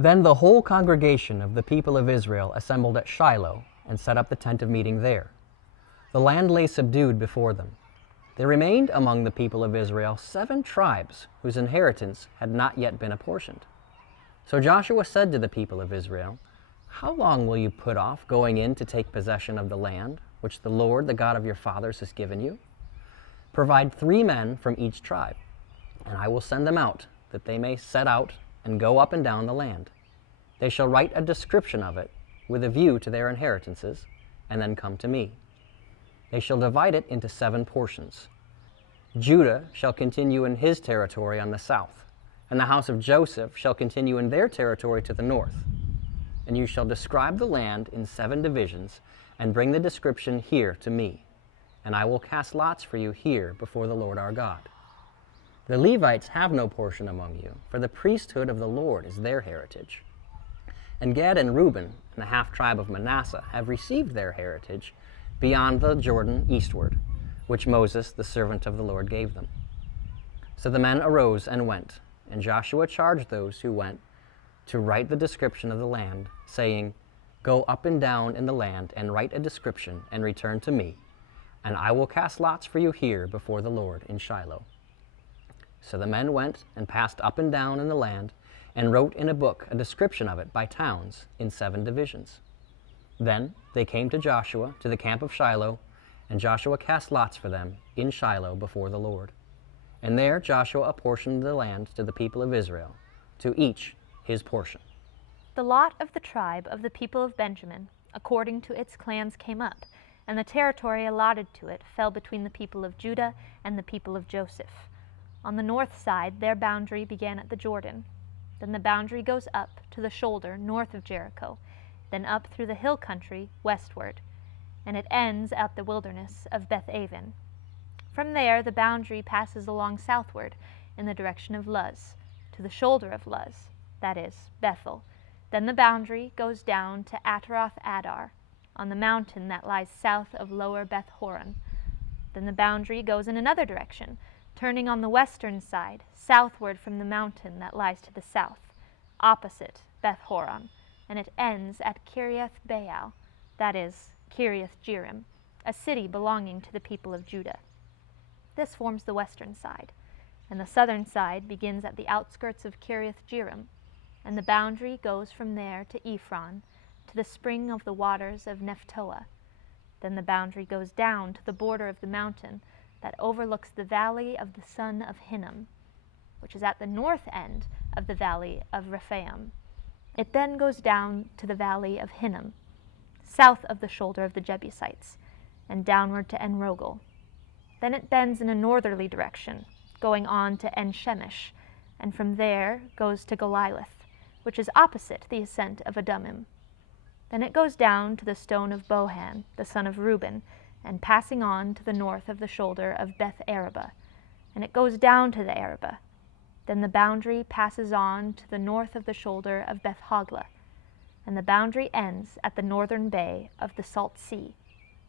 Then the whole congregation of the people of Israel assembled at Shiloh and set up the tent of meeting there. The land lay subdued before them. There remained among the people of Israel 7 tribes whose inheritance had not yet been apportioned. So Joshua said to the people of Israel, "How long will you put off going in to take possession of the land which the Lord, the God of your fathers, has given you? Provide 3 men from each tribe, and I will send them out, that they may set out and go up and down the land. They shall write a description of it with a view to their inheritances, and then come to me. They shall divide it into 7 portions. Judah shall continue in his territory on the south, and the house of Joseph shall continue in their territory to the north. And you shall describe the land in 7 divisions, and bring the description here to me, and I will cast lots for you here before the Lord our God. The Levites have no portion among you, for the priesthood of the Lord is their heritage. And Gad and Reuben and the half-tribe of Manasseh have received their heritage beyond the Jordan eastward, which Moses, the servant of the Lord, gave them." So the men arose and went, and Joshua charged those who went to write the description of the land, saying, "Go up and down in the land and write a description and return to me, and I will cast lots for you here before the Lord in Shiloh." So the men went and passed up and down in the land and wrote in a book a description of it by towns in 7 divisions. Then they came to Joshua to the camp of Shiloh, and Joshua cast lots for them in Shiloh before the Lord. And there Joshua apportioned the land to the people of Israel, to each his portion. The lot of the tribe of the people of Benjamin, according to its clans, came up, and the territory allotted to it fell between the people of Judah and the people of Joseph. On the north side their boundary began at the Jordan. Then the boundary goes up to the shoulder north of Jericho, then up through the hill country westward, and it ends at the wilderness of Beth-aven. From there the boundary passes along southward in the direction of Luz, to the shoulder of Luz, that is, Bethel. Then the boundary goes down to Ataroth-Adar, on the mountain that lies south of lower Beth-horon. Then the boundary goes in another direction, turning on the western side, southward from the mountain that lies to the south, opposite Beth-horon, and it ends at Kiriath-baal, that is, Kiriath-jearim, a city belonging to the people of Judah. This forms the western side, and the southern side begins at the outskirts of Kiriath-jearim, and the boundary goes from there to Ephron, to the spring of the waters of Nephtoah. Then the boundary goes down to the border of the mountain that overlooks the valley of the son of Hinnom, which is at the north end of the valley of Rephaim. It then goes down to the valley of Hinnom, south of the shoulder of the Jebusites, and downward to En-rogel. Then it bends in a northerly direction, going on to En-shemesh, and from there goes to Goliloth, which is opposite the ascent of Adummim. Then it goes down to the stone of Bohan, the son of Reuben, and passing on to the north of the shoulder of Beth-araba, and it goes down to the Arabah. Then the boundary passes on to the north of the shoulder of Beth-hoglah, and the boundary ends at the northern bay of the Salt Sea,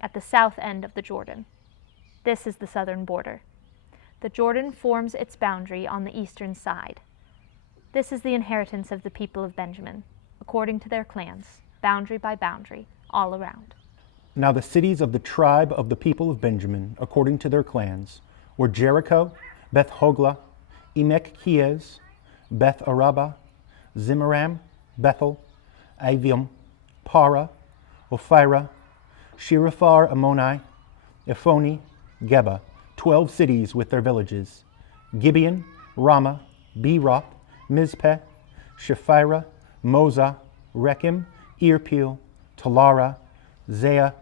at the south end of the Jordan. This is the southern border. The Jordan forms its boundary on the eastern side. This is the inheritance of the people of Benjamin, according to their clans, boundary by boundary, all around. Now the cities of the tribe of the people of Benjamin, according to their clans, were Jericho, Beth-hoglah, Emek-Keez, Beth-araba, Zimram, Bethel, Avium, Para, Ophira, Shiraphar Ammoni, Ephoni, Geba, 12 cities with their villages, Gibeon, Ramah, Beeroth, Mizpeh, Shephirah, Moza, Rechem, Irpeel, Talara, Zah,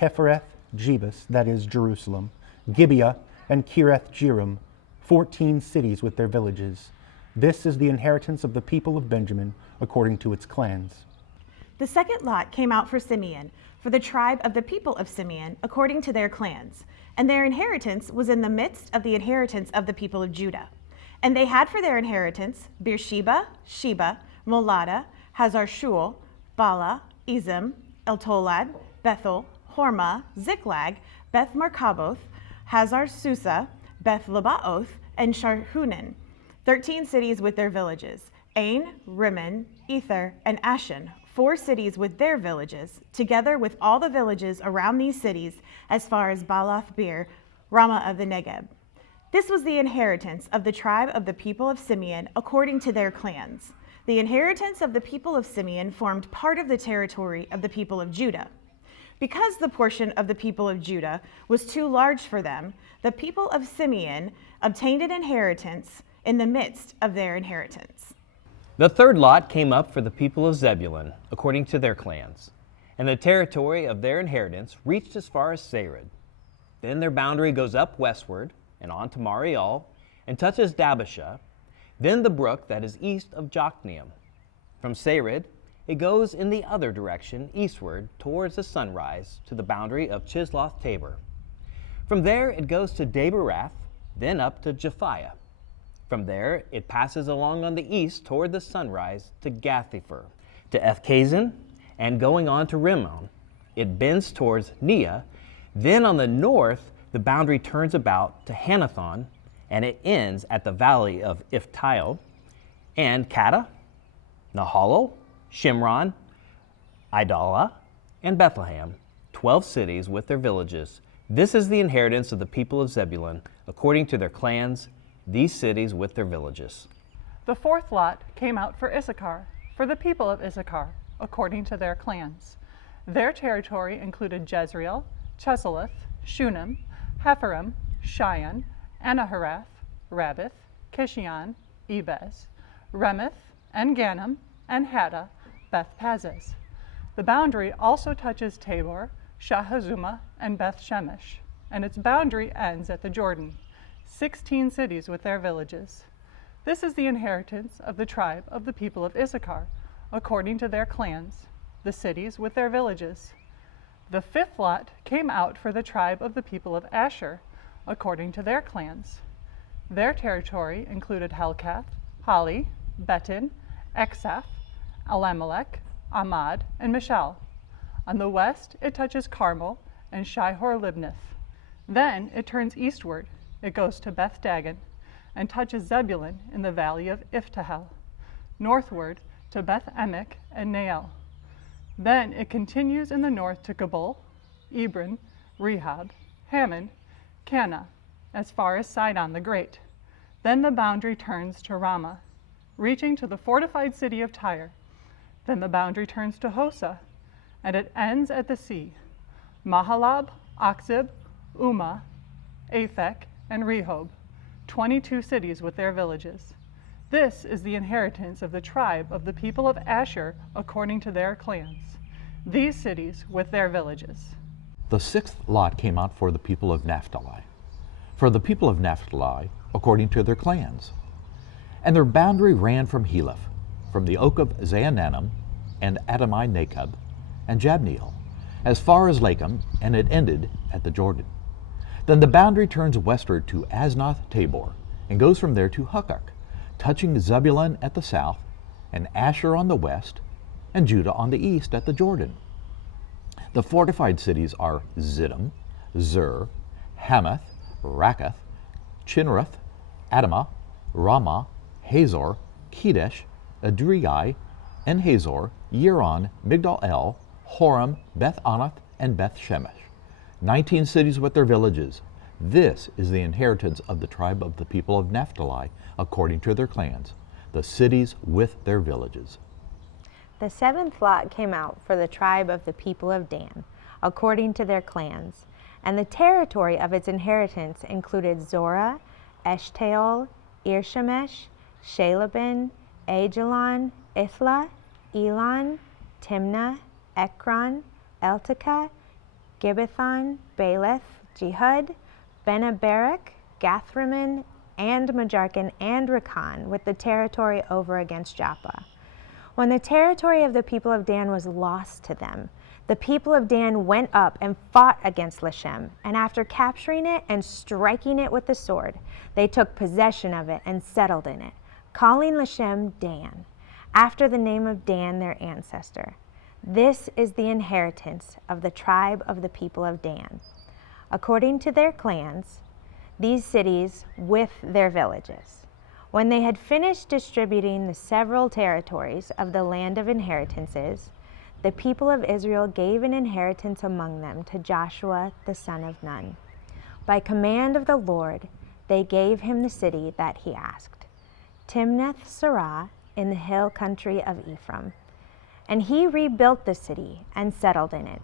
Hephereth, Jebus, that is Jerusalem, Gibeah, and Kiriath-jearim, 14 cities with their villages. This is the inheritance of the people of Benjamin, according to its clans. The second lot came out for Simeon, for the tribe of the people of Simeon, according to their clans. And their inheritance was in the midst of the inheritance of the people of Judah. And they had for their inheritance Beersheba, Sheba, Molada, Hazar-shual, Bala, Ezim, Eltolad, Bethel, Hormah, Ziklag, Beth-markaboth, Hazar-susa, Beth-lebaoth, and Sharhunan, 13 cities with their villages. Ain, Rimmon, Ether, and Ashan, 4 cities with their villages, together with all the villages around these cities as far as Baalath Beer, Ramah of the Negeb. This was the inheritance of the tribe of the people of Simeon according to their clans. The inheritance of the people of Simeon formed part of the territory of the people of Judah. Because the portion of the people of Judah was too large for them, the people of Simeon obtained an inheritance in the midst of their inheritance. The third lot came up for the people of Zebulun, according to their clans, and the territory of their inheritance reached as far as Sarid. Then their boundary goes up westward and on to Marial, and touches Dabashah, then the brook that is east of Jokneam. From Sarid, it goes in the other direction, eastward, towards the sunrise, to the boundary of Chisloth Tabor. From there, it goes to Daberath, then up to Japhiah. From there, it passes along on the east toward the sunrise to Gathhepher, to Ethkazin, and going on to Rimmon. It bends towards Neah. Then on the north, the boundary turns about to Hanathon, and it ends at the valley of Iftael, and Kata, Nahalol, Shimron, Idalah, and Bethlehem, 12 cities with their villages. This is the inheritance of the people of Zebulun, according to their clans, these cities with their villages. The fourth lot came out for Issachar, for the people of Issachar, according to their clans. Their territory included Jezreel, Chesuleth, Shunem, Hepharim, Shion, Anaharath, Rabbith, Kishion, Ebez, Remeth, and Ganim, and Hattah, Beth Pazzez. The boundary also touches Tabor, Shahazuma, and Beth Shemesh, and its boundary ends at the Jordan, 16 cities with their villages. This is the inheritance of the tribe of the people of Issachar, according to their clans, the cities with their villages. The fifth lot came out for the tribe of the people of Asher, according to their clans. Their territory included Helkath, Hali, Betin, Exaph, Elimelech, Amad, and Mishal. On the west, it touches Carmel and Shihor-Libnath. Then it turns eastward. It goes to Beth Dagon and touches Zebulun in the valley of Iftahel, northward to Beth Emek and Nael. Then it continues in the north to Gabul, Ebron, Rehob, Hammon, Cana, as far as Sidon the Great. Then the boundary turns to Ramah, reaching to the fortified city of Tyre. Then the boundary turns to Hosa, and it ends at the sea. Mahalab, Akzib, Umah, Aphek, and Rehob, 22 cities with their villages. This is the inheritance of the tribe of the people of Asher according to their clans, these cities with their villages. The sixth lot came out for the people of Naphtali, for the people of Naphtali according to their clans. And their boundary ran from Heleph, from the oak of Zaanannim, and Adamai Nakab, and Jabneel, as far as Lakum, and it ended at the Jordan. Then the boundary turns westward to Aznoth Tabor, and goes from there to Hukkok, touching Zebulun at the south, and Asher on the west, and Judah on the east at the Jordan. The fortified cities are Ziddim, Zur, Hamath, Rakkath, Chinnereth, Adamah, Ramah, Hazor, Kedesh, Adriai, and Hazor, Yeron, Migdal-El, Horem, Beth-Anath, and Beth-Shemesh, 19 cities with their villages. This is the inheritance of the tribe of the people of Naphtali, according to their clans, the cities with their villages. The seventh lot came out for the tribe of the people of Dan, according to their clans, and the territory of its inheritance included Zorah, Eshtaol, Irshemesh, Shalabin, Ajalon, Ithla, Elon, Timnah, Ekron, Eltekah, Gibbethon, Baalath, Jehud, Benaberek, Gathrimmon, and Majarkan, and Rakan, with the territory over against Joppa. When the territory of the people of Dan was lost to them, the people of Dan went up and fought against Lashem, and after capturing it and striking it with the sword, they took possession of it and settled in it, calling Lashem Dan, after the name of Dan their ancestor. This is the inheritance of the tribe of the people of Dan, according to their clans, these cities with their villages. When they had finished distributing the several territories of the land of inheritances, the people of Israel gave an inheritance among them to Joshua the son of Nun. By command of the Lord, they gave him the city that he asked, Timnath-serah in the hill country of Ephraim. And he rebuilt the city and settled in it.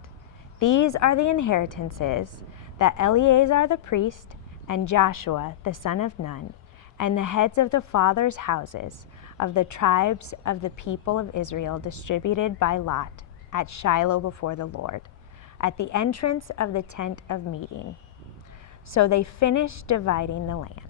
These are the inheritances that Eleazar the priest and Joshua the son of Nun and the heads of the fathers' houses of the tribes of the people of Israel distributed by lot at Shiloh before the Lord, at the entrance of the tent of meeting. So they finished dividing the land.